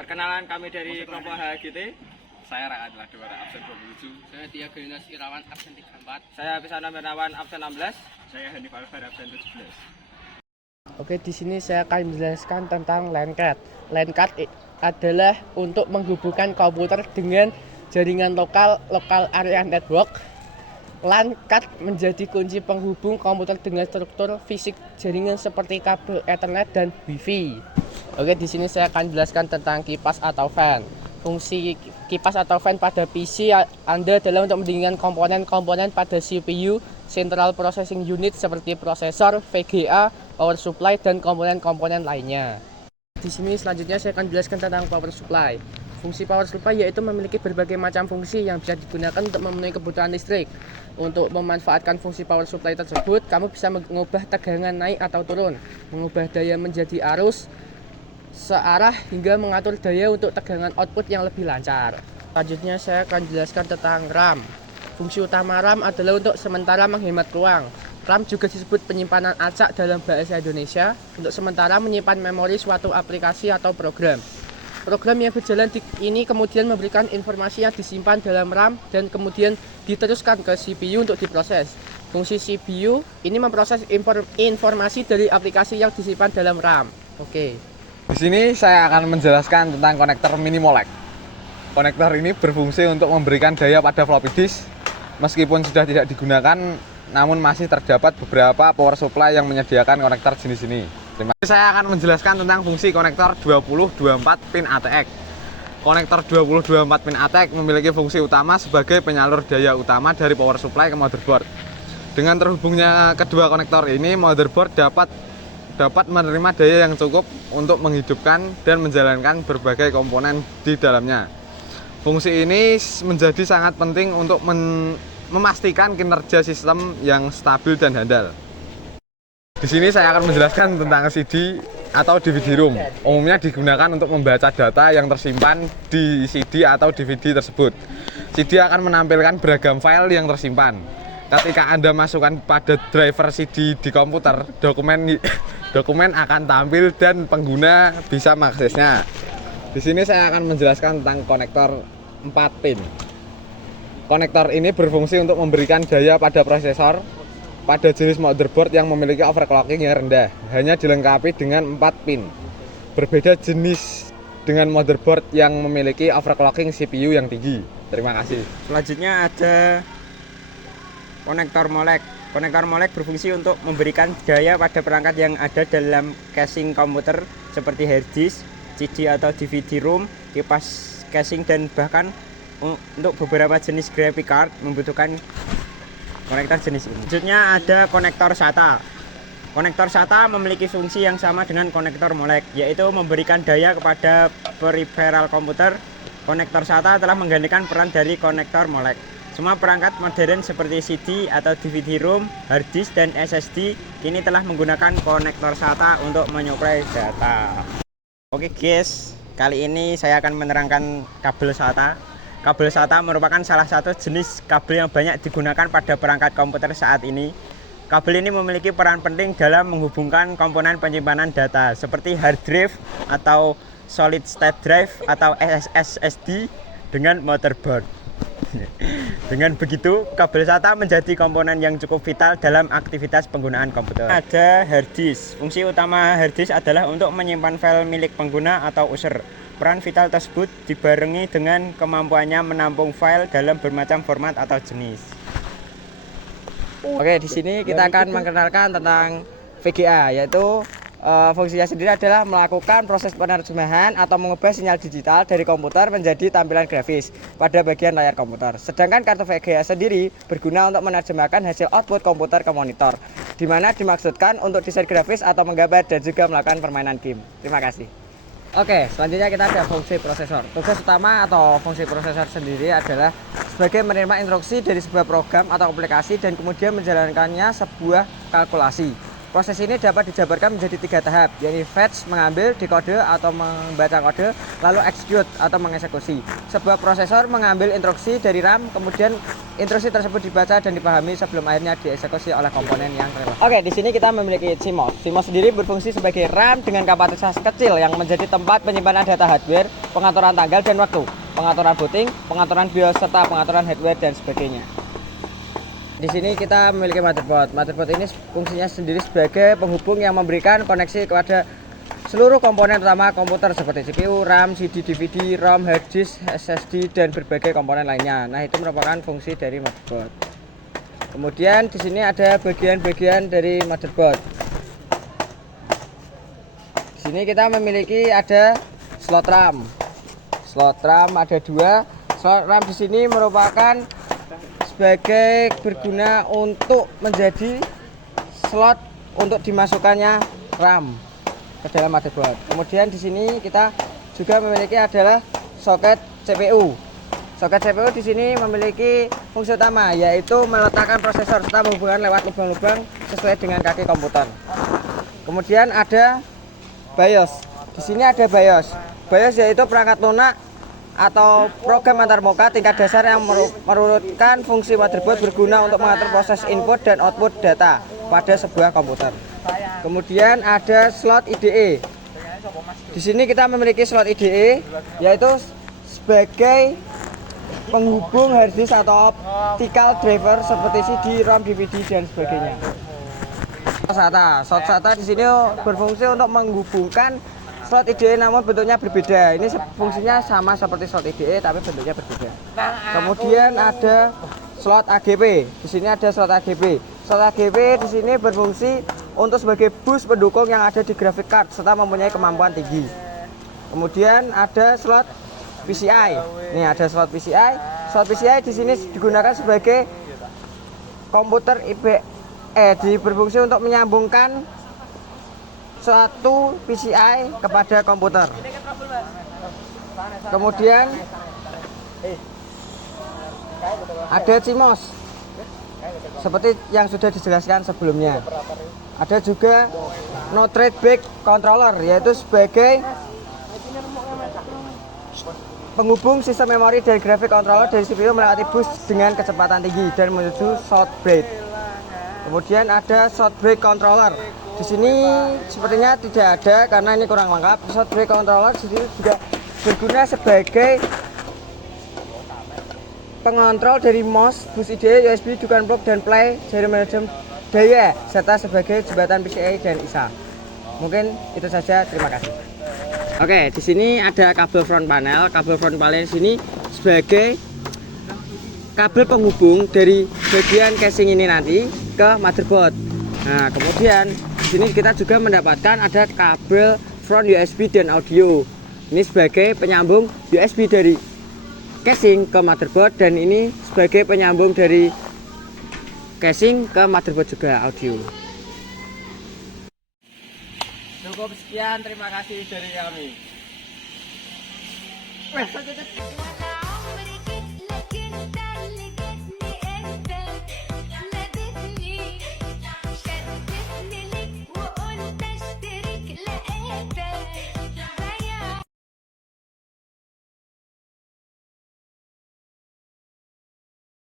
Perkenalan kami dari kelompok HGT. Saya Raka Adladewara, absen 27. Saya Tia Gelinas Irawan, absen 34. Saya Pisana Mirawan, absen 16. Saya Hanif Alvar, absen 17. Oke, di sini saya akan menjelaskan tentang LAN card. LAN card adalah untuk menghubungkan komputer dengan jaringan local area network. LAN card menjadi kunci penghubung komputer dengan struktur fisik jaringan seperti kabel Ethernet dan Wi-Fi. Oke, di sini saya akan jelaskan tentang kipas atau fan. Fungsi kipas atau fan pada PC Anda adalah untuk mendinginkan komponen-komponen pada CPU, Central Processing Unit seperti prosesor, VGA, power supply, dan komponen-komponen lainnya. Di sini selanjutnya saya akan jelaskan tentang power supply. Fungsi power supply yaitu memiliki berbagai macam fungsi yang bisa digunakan untuk memenuhi kebutuhan listrik. Untuk memanfaatkan fungsi power supply tersebut, kamu bisa mengubah tegangan naik atau turun, mengubah daya menjadi arus, searah, hingga mengatur daya untuk tegangan output yang lebih lancar. Selanjutnya saya akan jelaskan tentang RAM. Fungsi utama RAM adalah untuk sementara menghemat ruang. RAM juga disebut penyimpanan acak dalam bahasa Indonesia, untuk sementara menyimpan memori suatu aplikasi atau program. Program yang berjalan ini kemudian memberikan informasi yang disimpan dalam RAM dan kemudian diteruskan ke CPU untuk diproses. Fungsi CPU ini memproses informasi dari aplikasi yang disimpan dalam RAM. Oke. Di sini saya akan menjelaskan tentang konektor mini molek. Konektor ini berfungsi untuk memberikan daya pada floppy disk. Meskipun sudah tidak digunakan, namun masih terdapat beberapa power supply yang menyediakan konektor jenis ini. Terima kasih. Saya akan menjelaskan tentang fungsi konektor 2024 pin ATX. Konektor 2024 pin ATX memiliki fungsi utama sebagai penyalur daya utama dari power supply ke motherboard. Dengan terhubungnya kedua konektor ini, motherboard dapat menerima daya yang cukup untuk menghidupkan dan menjalankan berbagai komponen di dalamnya. Fungsi ini menjadi sangat penting untuk memastikan kinerja sistem yang stabil dan handal. Di sini saya akan menjelaskan tentang CD atau DVD-ROM. Umumnya digunakan untuk membaca data yang tersimpan di CD atau DVD tersebut. CD akan menampilkan beragam file yang tersimpan. Ketika Anda masukkan pada driver CD di komputer, dokumen akan tampil dan pengguna bisa mengaksesnya. Di sini saya akan menjelaskan tentang konektor 4 pin. Konektor ini berfungsi untuk memberikan daya pada prosesor pada jenis motherboard yang memiliki overclocking yang rendah, hanya dilengkapi dengan 4 pin. Berbeda jenis dengan motherboard yang memiliki overclocking CPU yang tinggi. Terima kasih. Selanjutnya ada konektor molek. Konektor molek berfungsi untuk memberikan daya pada perangkat yang ada dalam casing komputer seperti hard disk, CD atau DVD-ROM, kipas casing, dan bahkan untuk beberapa jenis graphic card membutuhkan konektor jenis ini. Selanjutnya ada konektor SATA. Konektor SATA memiliki fungsi yang sama dengan konektor molek, yaitu memberikan daya kepada peripheral komputer. Konektor SATA telah menggantikan peran dari konektor molek. Semua perangkat modern seperti CD atau DVD-ROM, hard disk, dan SSD kini telah menggunakan konektor SATA untuk menyuplai data. Oke guys, kali ini saya akan menerangkan kabel SATA. Kabel SATA merupakan salah satu jenis kabel yang banyak digunakan pada perangkat komputer saat ini. Kabel ini memiliki peran penting dalam menghubungkan komponen penyimpanan data seperti hard drive atau solid state drive atau SSD dengan motherboard. Dengan begitu, kabel SATA menjadi komponen yang cukup vital dalam aktivitas penggunaan komputer. Ada hard disk. Fungsi utama hard disk adalah untuk menyimpan file milik pengguna atau user. Peran vital tersebut dibarengi dengan kemampuannya menampung file dalam bermacam format atau jenis. Oke, di sini kita akan mengenalkan tentang VGA, yaitu fungsinya sendiri adalah melakukan proses penerjemahan atau mengubah sinyal digital dari komputer menjadi tampilan grafis pada bagian layar komputer. Sedangkan kartu VGA sendiri berguna untuk menerjemahkan hasil output komputer ke monitor, di mana dimaksudkan untuk desain grafis atau menggambar dan juga melakukan permainan game. Terima kasih. Oke, selanjutnya kita ada fungsi prosesor. Tugas utama atau fungsi prosesor sendiri adalah sebagai menerima instruksi dari sebuah program atau aplikasi dan kemudian menjalankannya sebuah kalkulasi. Proses ini dapat dijabarkan menjadi 3 tahap, yaitu fetch, mengambil, dekode atau membaca kode, lalu execute atau mengeksekusi. Sebuah prosesor mengambil instruksi dari RAM, kemudian instruksi tersebut dibaca dan dipahami sebelum akhirnya dieksekusi oleh komponen yang relevan. Oke, di sini kita memiliki CMOS. CMOS sendiri berfungsi sebagai RAM dengan kapasitas kecil yang menjadi tempat penyimpanan data hardware, pengaturan tanggal dan waktu, pengaturan booting, pengaturan BIOS serta pengaturan hardware dan sebagainya. Di sini kita memiliki motherboard. Motherboard ini fungsinya sendiri sebagai penghubung yang memberikan koneksi kepada seluruh komponen utama komputer seperti CPU, RAM, CD, DVD, ROM, hard disk, SSD dan berbagai komponen lainnya. Nah, itu merupakan fungsi dari motherboard. Kemudian di sini ada bagian-bagian dari motherboard. Di sini kita memiliki ada slot RAM. Slot RAM ada 2. Slot RAM di sini merupakan sebagai berguna untuk menjadi slot untuk dimasukkannya RAM ke dalam motherboard. Kemudian di sini kita juga memiliki adalah soket CPU. Soket CPU di sini memiliki fungsi utama, yaitu meletakkan prosesor serta menghubungkan lewat lubang-lubang sesuai dengan kaki komputer. Kemudian ada BIOS. Di sini ada BIOS. BIOS yaitu perangkat lunak atau program antarmuka tingkat dasar yang merurutkan fungsi motherboard berguna untuk mengatur proses input dan output data pada sebuah komputer. Kemudian ada slot IDE. Di sini kita memiliki slot IDE, yaitu sebagai penghubung hard disk atau optical driver seperti CD, ROM, DVD dan sebagainya. Slot SATA di sini berfungsi untuk menghubungkan slot IDE namun bentuknya berbeda. Ini fungsinya sama seperti slot IDE tapi bentuknya berbeda. Kemudian ada slot AGP. Di sini ada slot AGP. Slot AGP di sini berfungsi untuk sebagai bus pendukung yang ada di graphic card serta mempunyai kemampuan tinggi. Kemudian ada slot PCI. Ini ada slot PCI. Slot PCI di sini digunakan sebagai komputer berfungsi untuk menyambungkan suatu PCI kepada komputer. Kemudian ada CMOS seperti yang sudah dijelaskan sebelumnya. Ada juga no trade back controller, yaitu sebagai penghubung sistem memori dan graphic controller dari CPU melewati bus dengan kecepatan tinggi dan menuju short break. Kemudian ada short break controller. Di sini sepertinya tidak ada karena ini kurang lengkap. Short break controller di sini juga berguna sebagai pengontrol dari MOS, bus IDE, USB, dukan plug dan play, dari manajemen daya serta sebagai jembatan PCI dan ISA. Mungkin itu saja. Terima kasih. Oke, di sini ada kabel front panel. Kabel front panel di sini sebagai kabel penghubung dari bagian casing ini nanti ke motherboard. Nah, kemudian di sini kita juga mendapatkan ada kabel front USB dan audio. Ini sebagai penyambung USB dari casing ke motherboard dan ini sebagai penyambung dari casing ke motherboard juga audio. Cukup sekian, terima kasih dari kami.